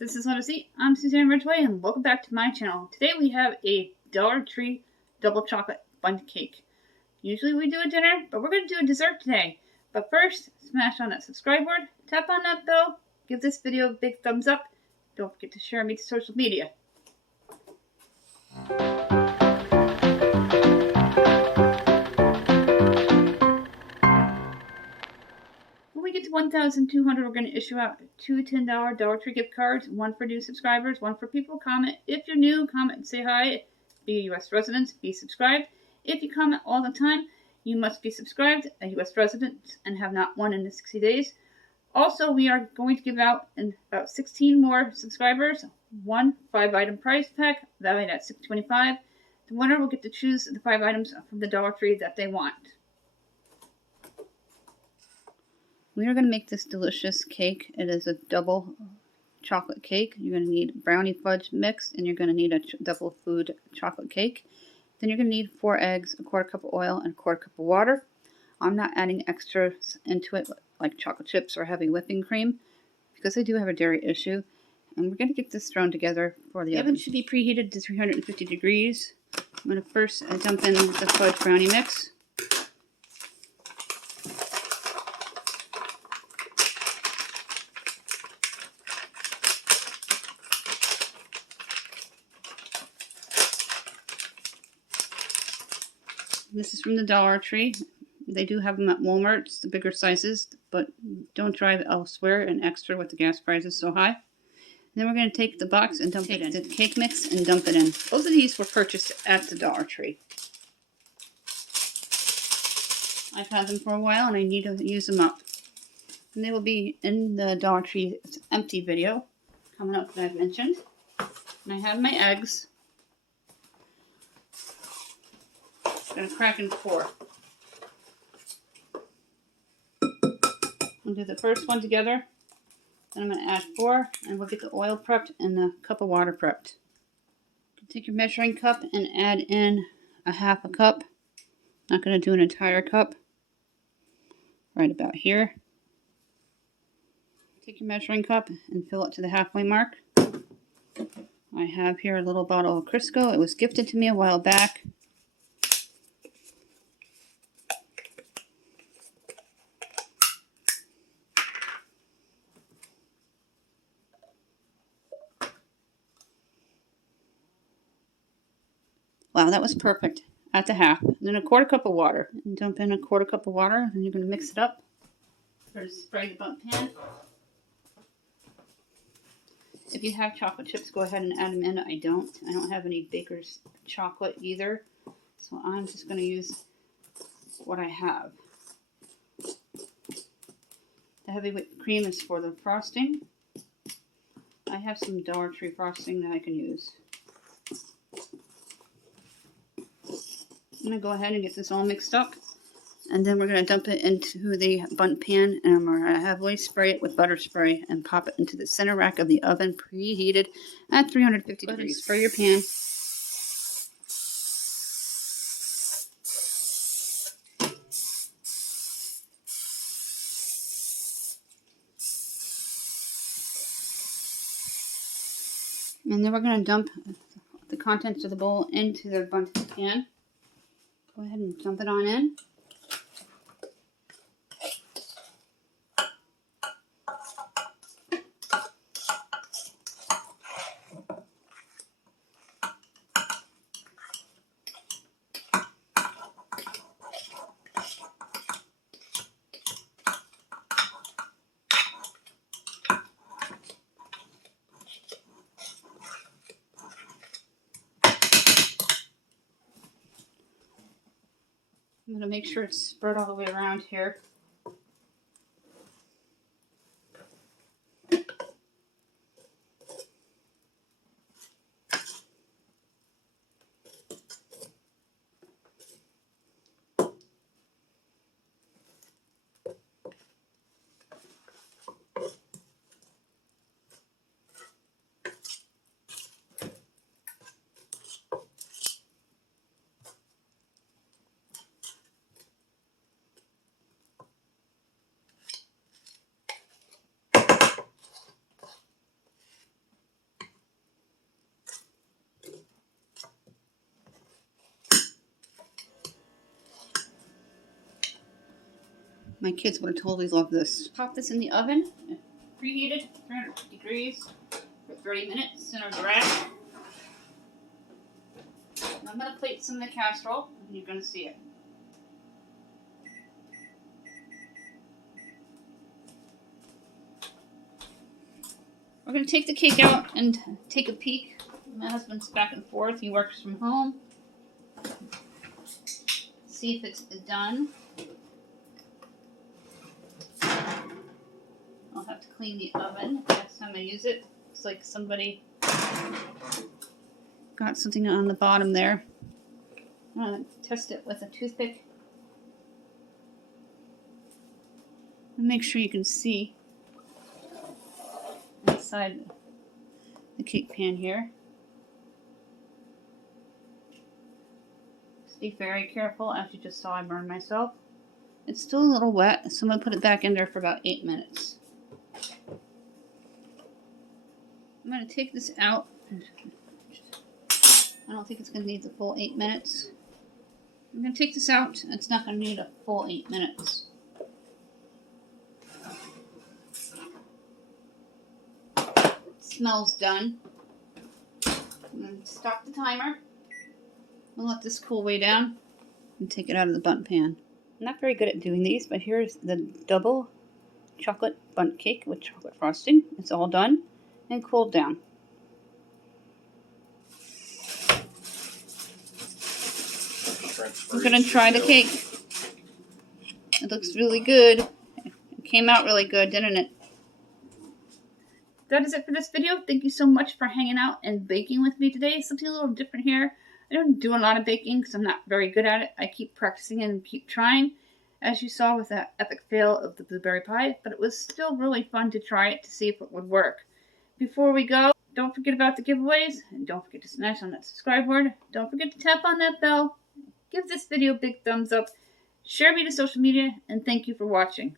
This is Odyssey. I'm Suzanne Ridgway and welcome back to my channel. Today we have a Dollar Tree double chocolate bundt cake. Usually we do a dinner, but we're going to do a dessert today. But first, smash on that subscribe word, tap on that bell, give this video a big thumbs up. Don't forget to share me to social media. When we get to 1,200, we're going to issue out two $10 Dollar Tree gift cards, one for new subscribers, one for people who comment. If you're new, comment and say hi. Be a U.S. resident, be subscribed. If you comment all the time, you must be subscribed, a U.S. resident, and have not won in the 60 days. Also, we are going to give out in about 16 more subscribers one 5-item prize pack, valued at $6.25. The winner will get to choose the 5 items from the Dollar Tree that they want. We are going to make this delicious cake. It is a double chocolate cake. You're going to need brownie fudge mix, and you're going to need a double food chocolate cake. Then you're going to need 4 eggs, a 1/4 cup of oil, and a 1/4 cup of water. I'm not adding extras into it like chocolate chips or heavy whipping cream because I do have a dairy issue. And we're going to get this thrown together for the oven. Should be preheated to 350 degrees. I'm going to first dump in the fudge brownie mix. This is from the Dollar Tree. They do have them at Walmart, the bigger sizes, but don't drive elsewhere and extra with the gas prices so high. And then we're going to take the box and dump it in. The cake mix and dump it in. Both of these were purchased at the Dollar Tree. I've had them for a while and I need to use them up. And they will be in the Dollar Tree empty video coming up that I've mentioned. And I have my eggs. I'm going to crack and pour. We'll do the first one together. Then I'm going to add 4, and we'll get the oil prepped and the cup of water prepped. Take your measuring cup and add in a 1/2 cup. Not going to do an entire cup. Right about here. Take your measuring cup and fill it to the halfway mark. I have here a little bottle of Crisco. It was gifted to me a while back. Wow, that was perfect. At the half. And then a 1/4 cup of water. And dump in a 1/4 cup of water. And you're going to mix it up. First, spray the Bunt pan. If you have chocolate chips, go ahead and add them in. I don't. I don't have any baker's chocolate either. So I'm just going to use what I have. The heavy whipped cream is for the frosting. I have some Dollar Tree frosting that I can use. I'm going to go ahead and get this all mixed up. And then we're going to dump it into the Bunt pan. And I'm going to heavily spray it with butter spray and pop it into the center rack of the oven, preheated at 350 degrees. Spray your pan. And then we're going to dump the contents of the bowl into the Bunt pan. Go ahead and dump it on in. I'm going to make sure it's spread all the way around here. My kids would have totally loved this. Pop this in the oven, preheated, 350 degrees for 30 minutes in a rack. And I'm going to plate some of the casserole, and you're going to see it. We're going to take the cake out and take a peek. My husband's back and forth. He works from home. See if it's done. I'll have to clean the oven next time I use it. Looks like somebody got something on the bottom there. I'm going to test it with a toothpick. And make sure you can see inside the cake pan here. Just be very careful, as you just saw I burned myself. It's still a little wet, so I'm going to put it back in there for about 8 minutes. I'm going to take this out. I don't think it's going to need the full 8 minutes. I'm going to take this out. It's not going to need a full 8 minutes. Smells done. I'm going to stop the timer. I'll let this cool way down and take it out of the Bunt pan. I'm not very good at doing these, but here's the double chocolate Bunt cake with chocolate frosting. It's all done and cooled down. We're going to try the cake. It looks really good. It came out really good, didn't it? That is it for this video. Thank you so much for hanging out and baking with me today. Something a little different here. I don't do a lot of baking because I'm not very good at it. I keep practicing and keep trying, as you saw with that epic fail of the blueberry pie. But it was still really fun to try it to see if it would work. Before we go, don't forget about the giveaways. And don't forget to smash on that subscribe button. Don't forget to tap on that bell. Give this video a big thumbs up. Share me to social media. And thank you for watching.